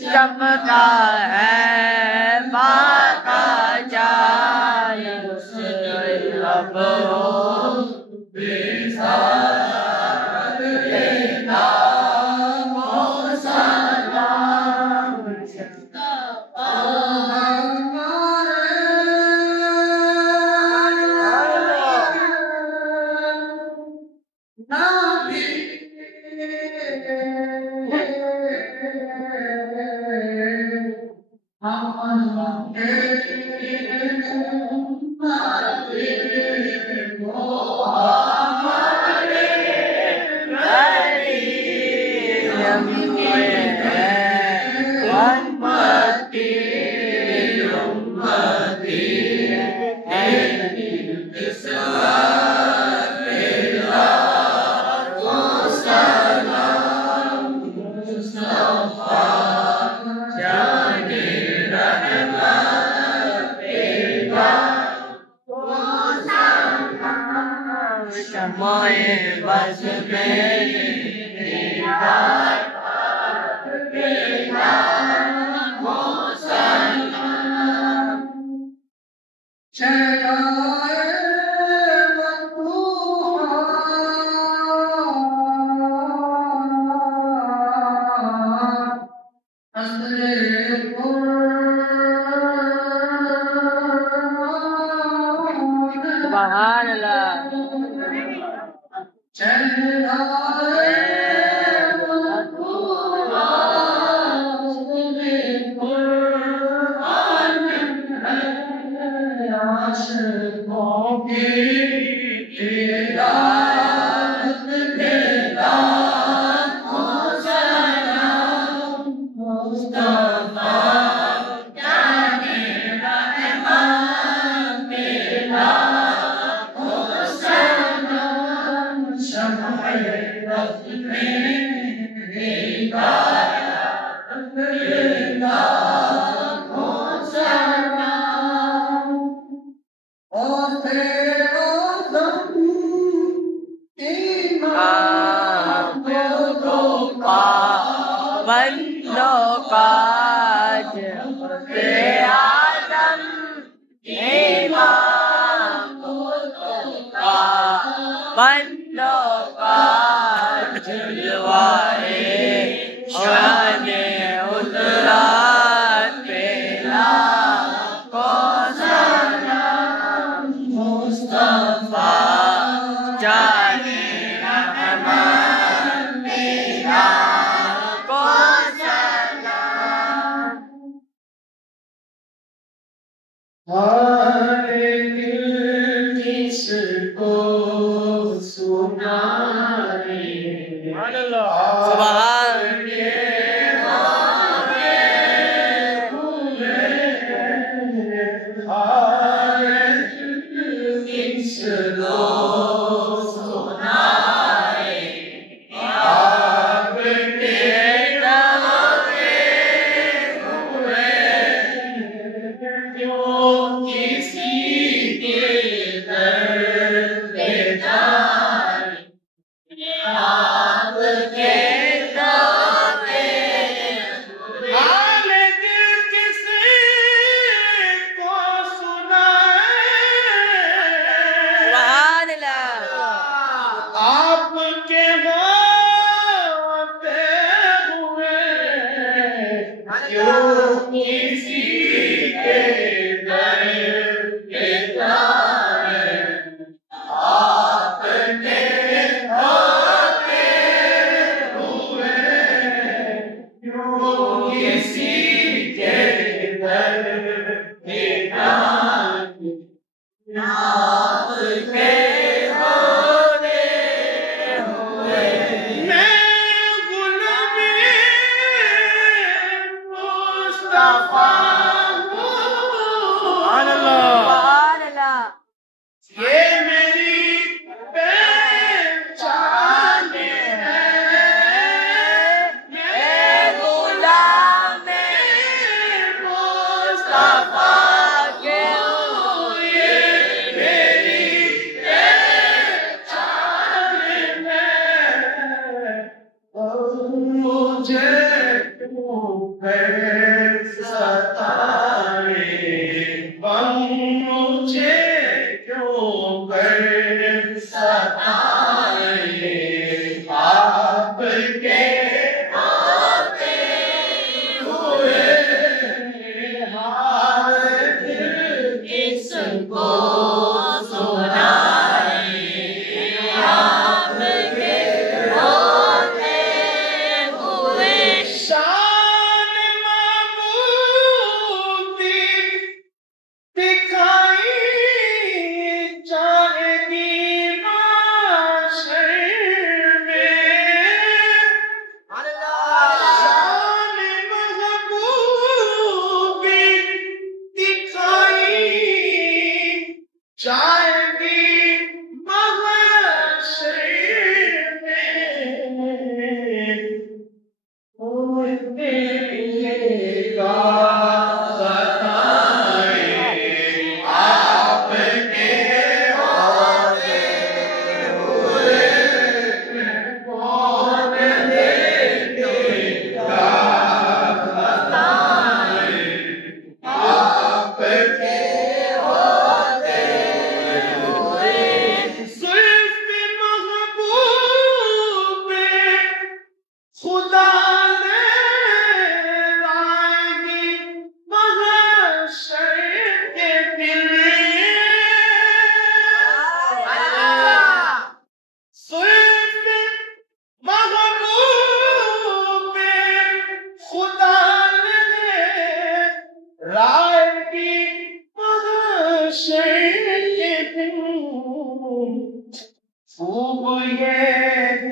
چمکا ہے باقا جائے اس رب بس سبحان اللہ مجھے کیوں ہے ستائے، غم مجھے کیوں ہے ستائے، آپ کے ہوتے ہوئے ہائے دل اس کو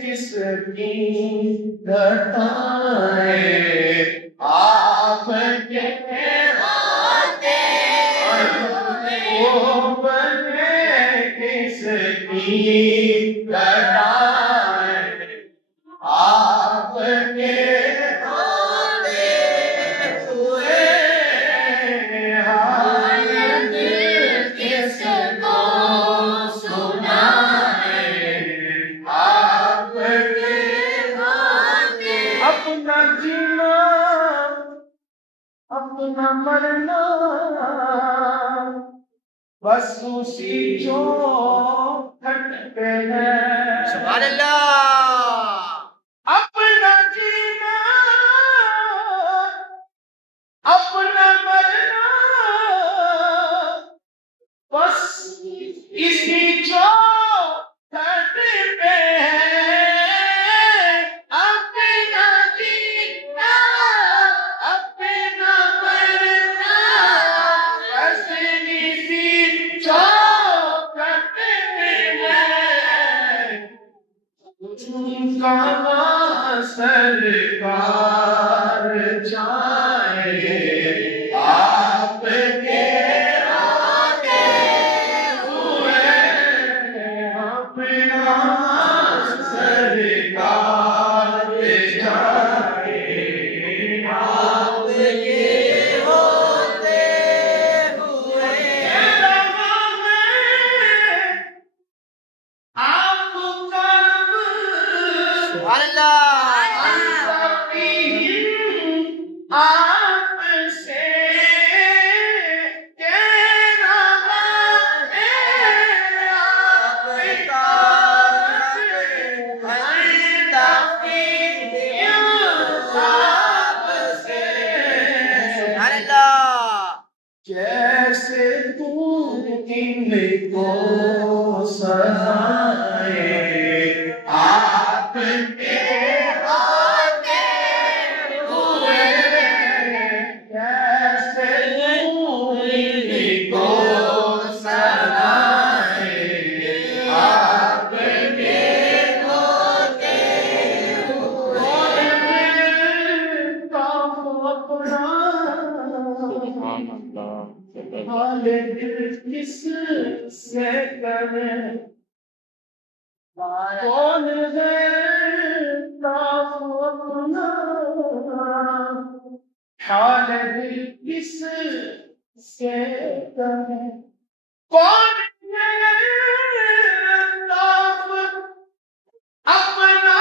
کس کی گھٹائیں آپ کے ہوتے خوب کس کی گھٹائیں آپ کے ہوتے ہوئے ہائے دل کس کو اپنا جینا اپنا مرنا بس اسی جو کھٹ پہ ہے، سبحان اللہ، اپنا جینا اپنا مرنا بس اسی جو کھٹ پہ ہے، سرکار جائے آپ کے ہوتے ہوئے اپنا سرکار جائے آپ کے ہوتے ہوئے آپ اللہ آپ سے کہہ رہا ہے آپ کا آپ سے جیسے تو ان کو سنائے آپ کے کس سے کریں کون ہے اپنا حال دل کس سے کریں کون ہے اپنا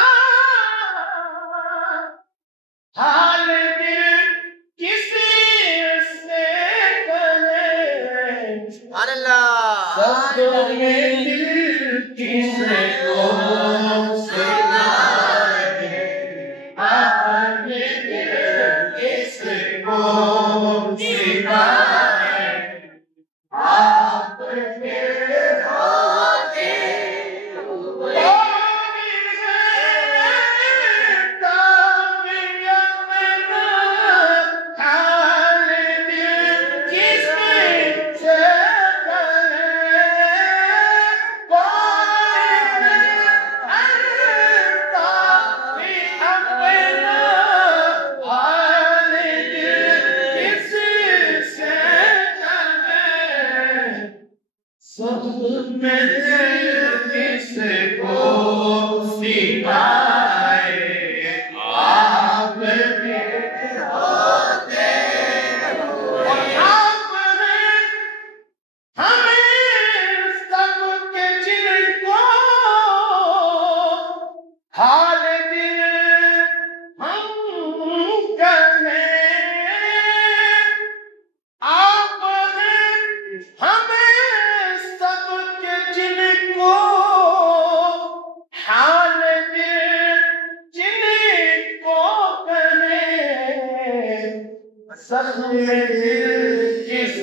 زخم دل جس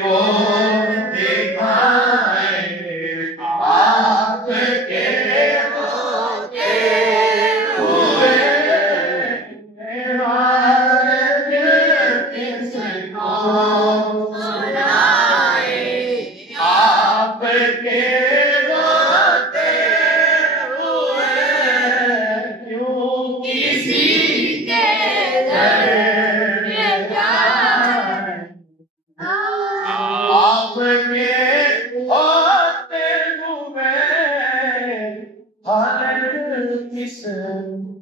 کو دکھائے آپ کے ہوتے ہوئے ہمارے دل کس کو سنائے آپ کے ہوتے ہوئے کیوں کسی کے گھر آپ کے ہوتے ہوئے ہر کس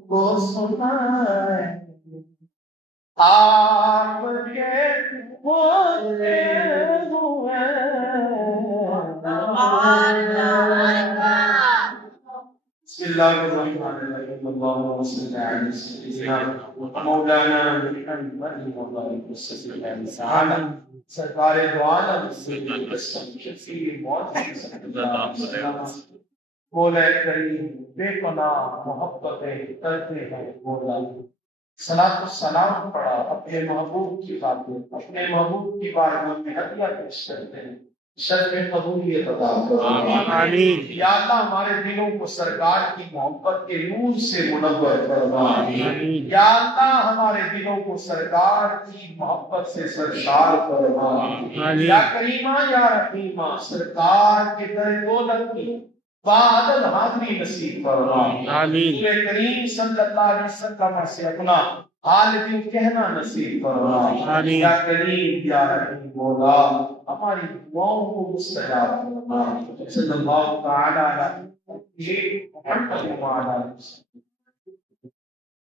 کو سنائے آپ کے ہوتے ہوئے بسم اللہ الرحمن الرحیم اللہم صلی علی سیدنا مولانا محمد وبارک وسلم علی سرکار دو عالم شفیع موت مولا کریم بے پناہ محبتیں کرتے ہیں مولا صلاۃ و سلام پڑھا اپنے محبوب کی خاطر اپنے محبوب کی بارگاہ میں ہدیہ پیش کرتے ہیں شرف قبولیت عطا فرما آمین یا اللہ ہمارے دلوں کو سرکار کی محبت کے نور سے منور فرما آمین یا اللہ ہمارے دلوں کو سرکار کی محبت سے سرشار فرما آمین یا کریمہ یا رحیمہ سرکار کے در دولت کی بادل حاضری نصیب فرما آمین کریم صلی اللہ علیہ وسلم سے اپنا حال دل کہنا نصیب فرما آمین یا کریم یا رحیم مولا ہماری دعاؤں کو مستجاب فرما صلی اللہ تعالی علیہ وسلم